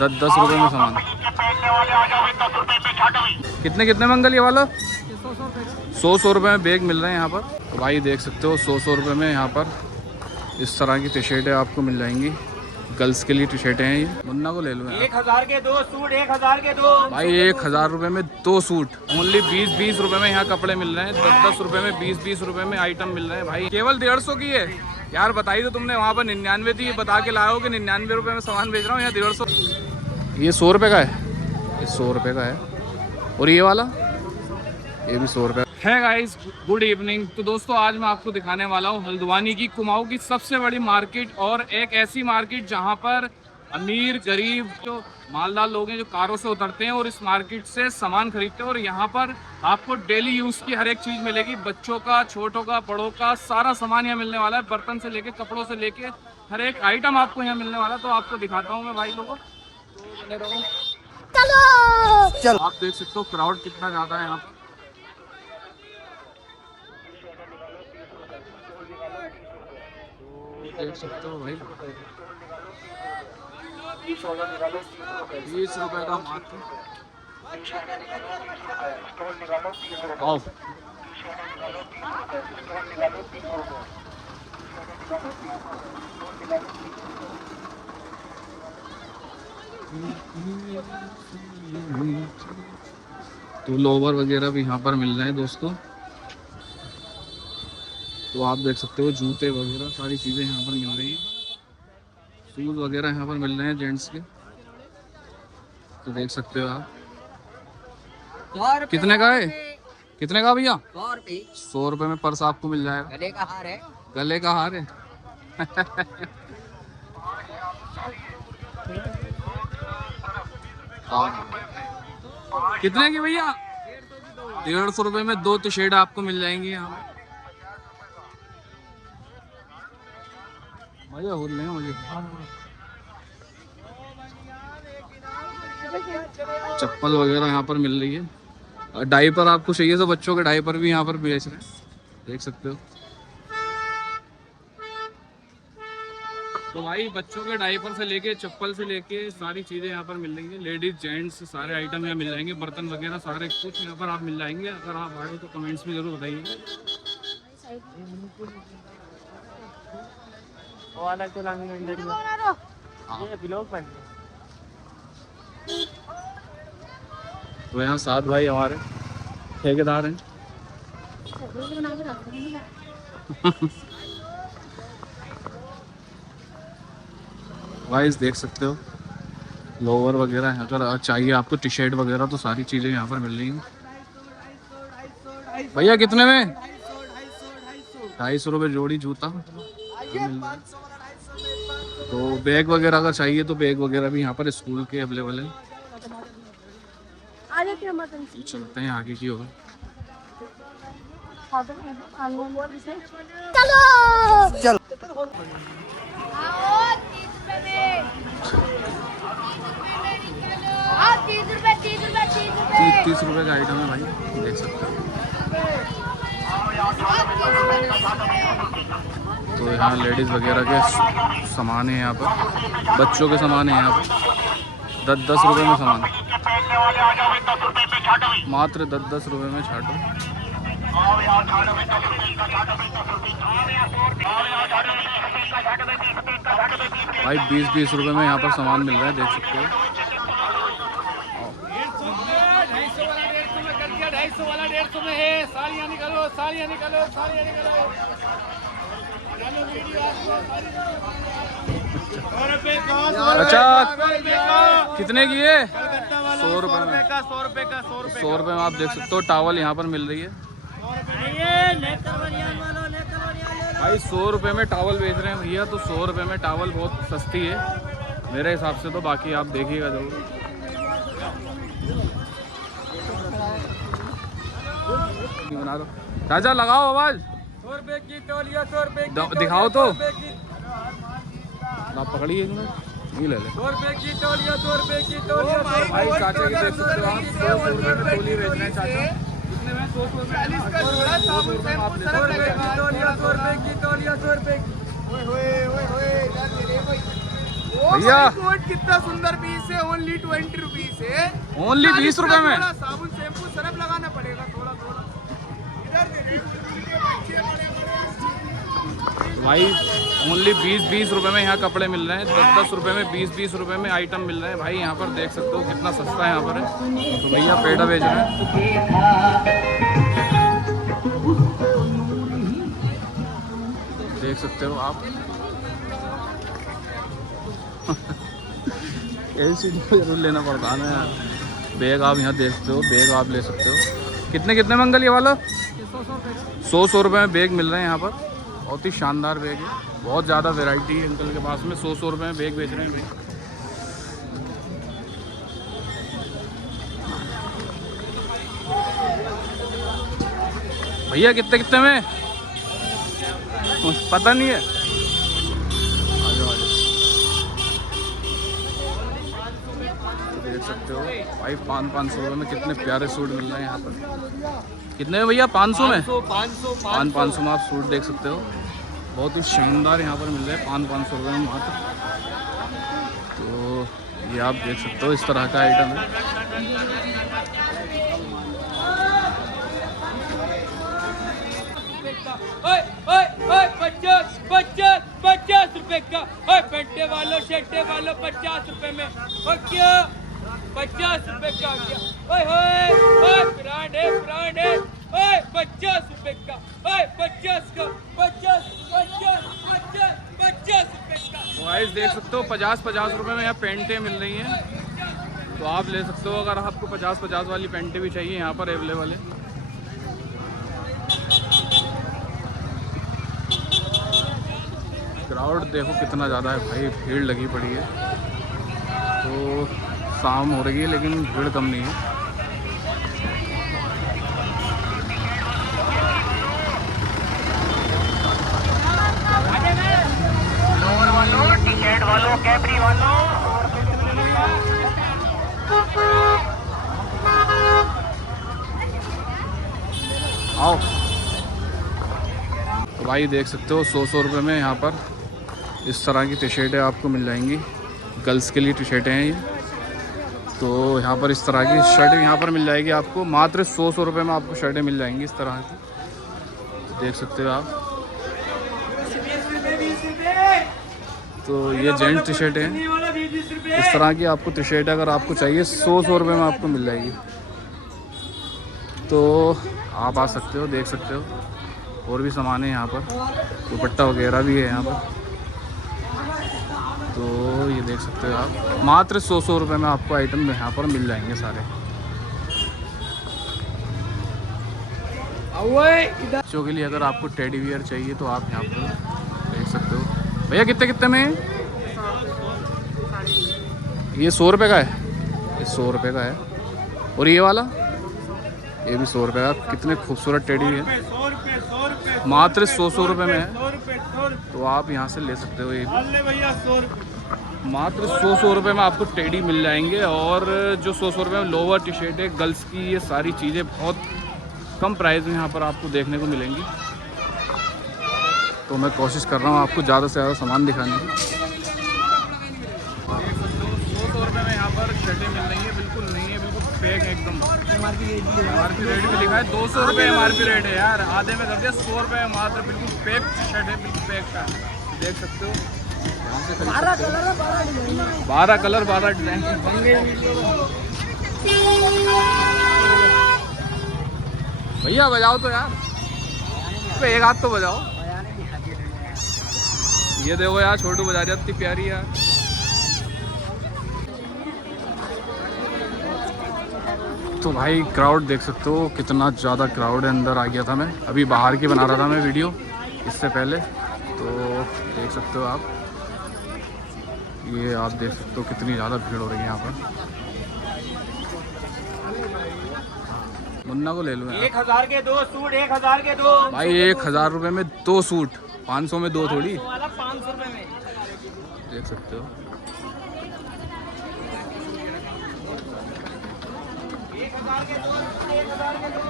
10 रुपए में सामान। कितने कितने मंगल ये वाला? 100 रुपए में बैग मिल रहे हैं यहाँ पर। तो भाई देख सकते हो 100 रुपए में यहाँ पर इस तरह की टी शर्टें आपको मिल जाएंगी। गर्ल्स के लिए टी शर्टें हैं ये। मुन्ना को ले लो। 1000 के 2 सूट, 1000 के 2 भाई 1000 रुपए में 2 सूट। ओनली 20-20 रुपए में यहाँ कपड़े मिल रहे हैं। 10-10 रुपए में 20-20 रुपए में आइटम मिल रहे हैं भाई। केवल 150 की है यार। बताई तो तुमने वहाँ पर 99 थी, बता के लाओ कि 99 रुपए में सामान बेच रहा हूँ, यहाँ 150। ये 100 रुपए का है, ये 100 रुपए का है। और ये वाला ये भी 100 रुपए है। Guys good evening. तो दोस्तों आज मैं आपको दिखाने वाला हूँ हल्द्वानी की कुमाऊं की सबसे बड़ी मार्केट, और एक ऐसी मार्केट जहाँ पर अमीर गरीब जो मालदार लोग हैं जो कारों से उतरते हैं और इस मार्केट से सामान खरीदते हैं। और यहाँ पर आपको डेली यूज़ की हर एक चीज़ मिलेगी। बच्चों का, छोटों का, बड़ों का सारा सामान यहाँ मिलने वाला है। बर्तन से लेके, कपड़ों से लेके हर एक आइटम आपको यहाँ मिलने वाला है। तो आपको दिखाता हूँ मैं भाई लोगों। तो बने रहो। चलो आप देख सकते हो क्राउड कितना ज़्यादा है यहाँ पर। देख सकते हो भाई 20 रुपए का मात्र। तो लोवर वगैरह भी यहाँ पर मिल रहे हैं दोस्तों। तो आप देख सकते हो जूते वगैरह सारी चीज़ें यहाँ पर मिल रही हैं। शूज़ वगैरह यहाँ पर मिल रहे हैं जेंट्स के। तो देख सकते हो आप। कितने का है? कितने का भैया? 100 रुपये में पर्स आपको मिल जाएगा। गले का हार है। गले का हार है। कितने की भैया? 150 रुपये में 2 टी शर्ट आपको मिल जाएंगी यहाँ। मजा हो रहा है मुझे। चप्पल वगैरह यहाँ पर मिल रही है। डायपर आपको चाहिए तो बच्चों के डायपर भी यहाँ पर बेच रहे हैं, देख सकते हो। तो भाई बच्चों के डायपर से लेके चप्पल से लेके सारी चीज़ें यहाँ पर मिल रही है। लेडीज जेंट्स सारे आइटम यहाँ मिल जाएंगे। बर्तन वगैरह सारे कुछ यहाँ पर आप मिल जाएंगे। अगर आप आए तो कमेंट्स में जरूर बताइए। तो यहाँ 7 भाई हमारे ठेकेदार हैं। गाइस देख सकते हो लोवर वगैरह अगर चाहिए आपको टी शर्ट वगैरह तो सारी चीज़ें यहाँ पर मिल रही हैं। भैया कितने में? 250 रुपये जोड़ी जूता। तो बैग वगैरह अगर चाहिए तो बैग वगैरह भी यहाँ पर स्कूल के अवेलेबल है। चलते हैं आगे की ओर। चलो 30 रुपए का आइटम है भाई, देख सकते हो। तो यहाँ लेडीज़ वगैरह के सामान है, यहाँ पर बच्चों के सामान है। यहाँ पर 10-10 रुपए में सामान, मात्र 10-10 रुपए में छाटो। भाई 20-20 रुपए में यहाँ पर सामान मिल रहा है, देख सकते हो। 250 वाला 150 में है। साड़ियाँ निकालो, साड़ियाँ निकालो, साड़ियाँ निकालो। अच्छा कितने की है? 100 रुपए में। 100 रुपए में आप देख सकते हो। टावल यहाँ पर मिल रही है भाई। 100 रुपए में टावल बेच रहे हैं भैया। तो 100 रुपए में टावल बहुत सस्ती है मेरे हिसाब से। तो बाकी आप देखिएगा जरूर। बना दो चाचा, लगाओ आवाज। 100 रुपए की तौलिया, 100 रुपए की दिखाओ तो। आप पकड़िए, ये ले ले। 100 रुपए की तौलिया, 100 रुपए की तौलिया। भाई चाचा की देख सकते हो आप। 100 रुपए में तौलिया बेच रहे हैं चाचा। कितने में? 100 रुपए में। 100 रुपए में आप ले। 100 रुपए की तौलिया, 100 रुपए की तौलिया, 100 रुपए की। भैया कितना सुंदर पीस है, ओनली 20 रुपीज है। ओनली 20 रुपए में। थोड़ा साबुन शैम्पू सरफ लगाना पड़ेगा थोड़ा थोड़ा। भाई ओनली 20-20 रुपए में यहाँ कपड़े मिल रहे हैं। 10-10 रुपए में 20-20 रुपए में आइटम मिल रहे हैं भाई। यहाँ पर देख सकते हो कितना सस्ता है यहाँ पर है। तो भैया पेड़ा बेच रहे हैं, देख सकते हो आप। ऐसी जरूर लेना पड़ता है ना यार। बैग आप यहाँ देख सकते हो, बैग आप ले सकते हो। कितने कितने मंगल ये वाला? 100 रुपये में बैग मिल रहे हैं यहाँ पर। बहुत ही शानदार बैग है, बहुत ज़्यादा वैरायटी है अंकल के पास में। 100 रुपये में बैग बेच रहे हैं भाई। भैया कितने कितने में पता नहीं है। देख सकते हो भाई 500 रुपये में कितने प्यारे सूट मिल रहे हैं यहाँ पर। कितने में भैया? 500 में। 500 में आप सूट देख सकते हो। बहुत ही शानदार यहाँ पर मिल रहे हैं 500 रुपये में मात्र। तो ये आप देख सकते हो इस तरह का आइटम है। ओए 50 रुपए का। ओए पेंटे वालों शेटे वालों 50 रुपए में। और क्या 50 रुपए का क्या? ओए ब्रांड है ब्रांड है। ओए 50 रुपए का। ओए 50 का 50 रुपए का। गाइस देख सकते हो 50 रुपए में यहाँ पेंटें मिल रही हैं। तो आप ले सकते हो अगर आपको 50 वाली पेंटें भी चाहिए यहाँ पर अवेलेबल है। क्राउड देखो कितना ज़्यादा है भाई, भीड़ लगी पड़ी है। तो शाम हो रही है लेकिन भीड़ कम नहीं है। टी-शर्ट वालों कैपरी वालों आओ। तो भाई देख सकते हो 100 रुपये में यहाँ पर इस तरह की टी शर्टें आपको मिल जाएंगी। गर्ल्स के लिए टी शर्टें हैं ये। तो यहाँ पर इस तरह की शर्ट यहाँ पर मिल जाएगी आपको मात्र 100 रुपये में। आपको शर्टें मिल जाएंगी इस तरह की, तो देख सकते हो आप। तो ये जेंट्स टी शर्टें हैं इस तरह की। आपको टी शर्ट अगर आपको चाहिए 100 रुपये में आपको मिल जाएगी। तो आप आ सकते हो, देख सकते हो। और भी सामान है यहाँ पर, दुपट्टा वगैरह भी है यहाँ पर। तो ये देख सकते हो आप मात्र 100 रुपये में आपको आइटम यहाँ पर मिल जाएंगे सारे। बच्चों के लिए अगर आपको टेडी बियर चाहिए तो आप यहाँ पर देख सकते हो। भैया कितने कितने में? ये 100 रुपये का है, ये 100 रुपये का है। और ये वाला ये भी 100 रुपये का। कितने खूबसूरत टेडी है, मात्र 100 रुपये में है। तो आप यहाँ से ले सकते हो। ये मात्र 100 रुपये में आपको टेडी मिल जाएंगे। और जो 100 रुपये में लोअर टी शर्ट है गर्ल्स की, ये सारी चीज़ें बहुत कम प्राइस में यहाँ पर आपको देखने को मिलेंगी। तो मैं कोशिश कर रहा हूँ आपको ज़्यादा से ज़्यादा सामान दिखाने की। 100 रुपये में यहाँ पर शर्टें मिल रही है, बिल्कुल नहीं है, बिल्कुल पैक है एकदम। MRP रेट भी लिखा है 200 रुपये MRP रेट है यार, आधे में कर दिया 100 रुपये मात्र। बिल्कुल पैक शर्ट है, बिल्कुल पैक का देख सकते हो। 12 कलर 12 डिजाइन। भैया बजाओ तो यार, एक हाथ तो बजाओ। ये देखो यार छोटू बजा रही है, इतनी प्यारी यार। तो भाई क्राउड देख सकते हो कितना ज़्यादा क्राउड है। अंदर आ गया था मैं, अभी बाहर की बना रहा था मैं वीडियो इससे पहले। तो देख सकते हो आप, ये आप देख सकते हो कितनी ज़्यादा भीड़ हो रही है यहाँ पर। मुन्ना को ले लो यार। 1000 के 2 सूट, 1000 के 2 भाई 1000 रुपये में 2 सूट, 500 में 2 थोड़ी। 500 रुपये में देख सकते हो। 1000 के 2 1000 के 2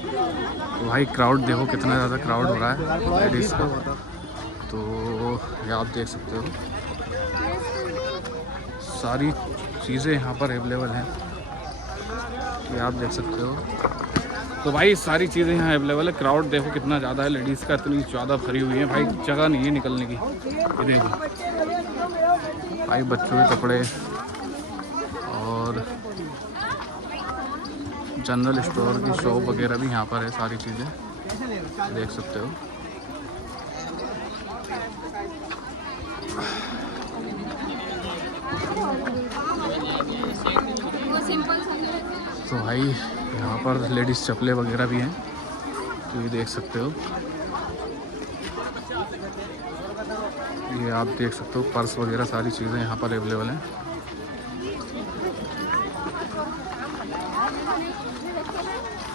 तो भाई क्राउड देखो कितना ज़्यादा क्राउड हो रहा है लेडीज़ का। तो ये आप देख सकते हो सारी चीज़ें यहाँ पर अवेलेबल हैं, ये आप देख सकते हो। तो भाई सारी चीज़ें यहाँ अवेलेबल है। क्राउड देखो कितना ज़्यादा है लेडीज़ का, इतनी ज़्यादा भरी हुई है भाई, जगह नहीं है निकलने की। ये देखो भाई बच्चों के कपड़े और जनरल स्टोर की शॉप वगैरह भी यहाँ पर है, सारी चीज़ें देख सकते हो। तो भाई यहाँ पर लेडीज़ चप्पलें वगैरह भी हैं, तो ये देख सकते हो। ये आप देख सकते हो पर्स वगैरह सारी चीज़ें यहाँ पर अवेलेबल हैं।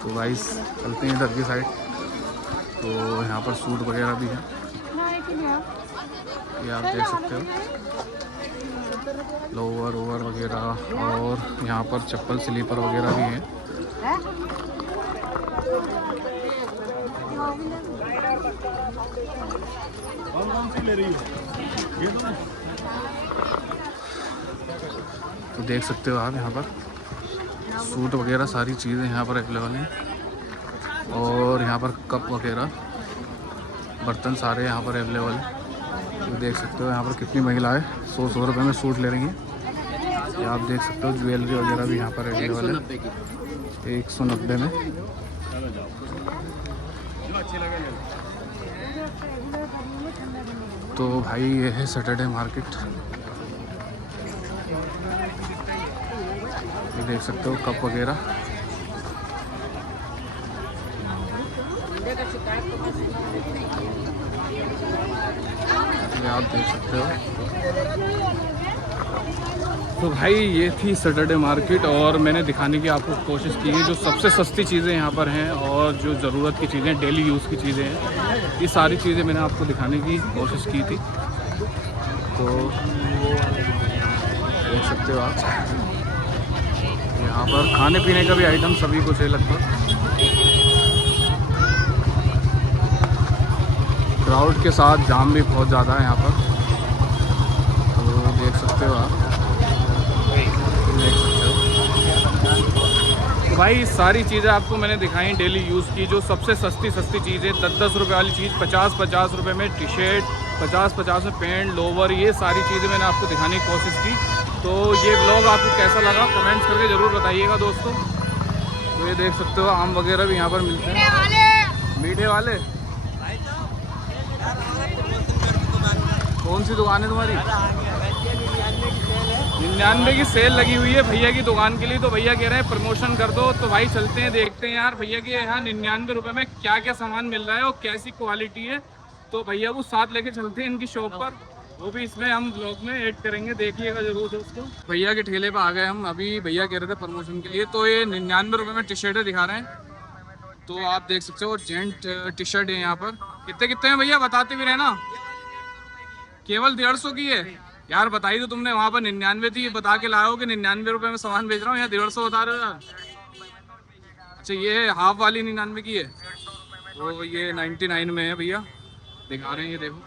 तो भाई चलते हैं इधर की साइड। तो यहाँ पर सूट वगैरह भी है, ये आप देख सकते हो, लोअर ओवर वगैरह, और यहाँ पर चप्पल स्लीपर वगैरह भी है। कौन सी ले रही है ये तो देख सकते हो आप यहाँ पर सूट वगैरह सारी चीज़ें यहाँ पर अवेलेबल हैं। और यहाँ पर कप वगैरह बर्तन सारे यहाँ पर अवेलेबल हैं। तो देख सकते हो यहाँ पर कितनी महिलाएं 100 रुपये में सूट ले रही हैं। ये आप देख सकते हो ज्वेलरी वगैरह भी यहाँ पर अवेलेबल है 190 में। तो भाई ये है सैटरडे मार्केट, ये देख सकते हो कप वगैरह। ये आप देख सकते हो। तो भाई ये थी सैटरडे मार्केट, और मैंने दिखाने की आपको कोशिश की है जो सबसे सस्ती चीज़ें यहाँ पर हैं और जो ज़रूरत की चीज़ें, डेली यूज़ की चीज़ें हैं, ये सारी चीज़ें मैंने आपको दिखाने की कोशिश की थी। तो देख सकते हो आप यहाँ पर खाने पीने का भी आइटम सभी कुछ है लगभग। क्राउड के साथ जाम भी बहुत ज़्यादा है यहाँ पर, तो देख सकते हो आप, देख सकते हो। तो भाई सारी चीज़ें आपको मैंने दिखाई डेली यूज़ की, जो सबसे सस्ती चीज़ें 10-10 रुपये वाली चीज़ 50-50 रुपये में, टी शर्ट 50-50 में, पैंट लोवर, ये सारी चीज़ें मैंने आपको दिखाने की कोशिश की। तो ये व्लॉग आपको कैसा लगा कमेंट्स करके ज़रूर बताइएगा दोस्तों। तो ये देख सकते हो आम वगैरह भी यहाँ पर मिलते हैं, मीठे वाले। कौन सी दुकान है तुम्हारी? 99 की सेल लगी हुई है भैया की दुकान के लिए, तो भैया कह रहे हैं प्रमोशन कर दो। तो भाई चलते हैं देखते हैं यार भैया के यहाँ 99 रुपये में क्या क्या सामान मिल रहा है और कैसी क्वालिटी है। तो भैया को साथ लेके चलते हैं इनकी शॉप पर, वो भी इसमें हम ब्लॉग में ऐड करेंगे, देखिएगा जरूर दोस्तों। भैया के ठेले पर आ गए हम अभी, भैया कह रहे थे प्रमोशन के लिए। तो ये 99 रुपये में टी शर्टें दिखा रहे हैं, तो आप देख सकते हो जेंट टी शर्ट है यहाँ पर। कितने हैं भैया बताते भी रहना। केवल 150 की है यार, बताई तो तुमने वहाँ पर 99 थी, बता के लाओ कि 99 रुपये में सामान बेच रहा हूँ, यहाँ 150 बता रहे हो। अच्छा ये हाफ वाली 99 की है, तो ये 99 में है भैया, दिखा रहे हैं ये देखो।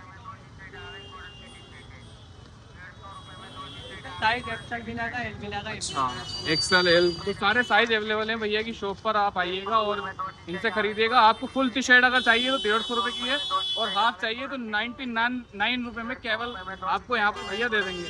अच्छा एक्सेल एल, तो सारे साइज अवेलेबल हैं भैया की शॉप पर, आप आइएगा और इनसे खरीदिएगा। आपको फुल टी शर्ट अगर चाहिए तो 150 रुपये की है, और हाफ चाहिए तो 99 रुपये में केवल आपको यहाँ पर भैया दे देंगे।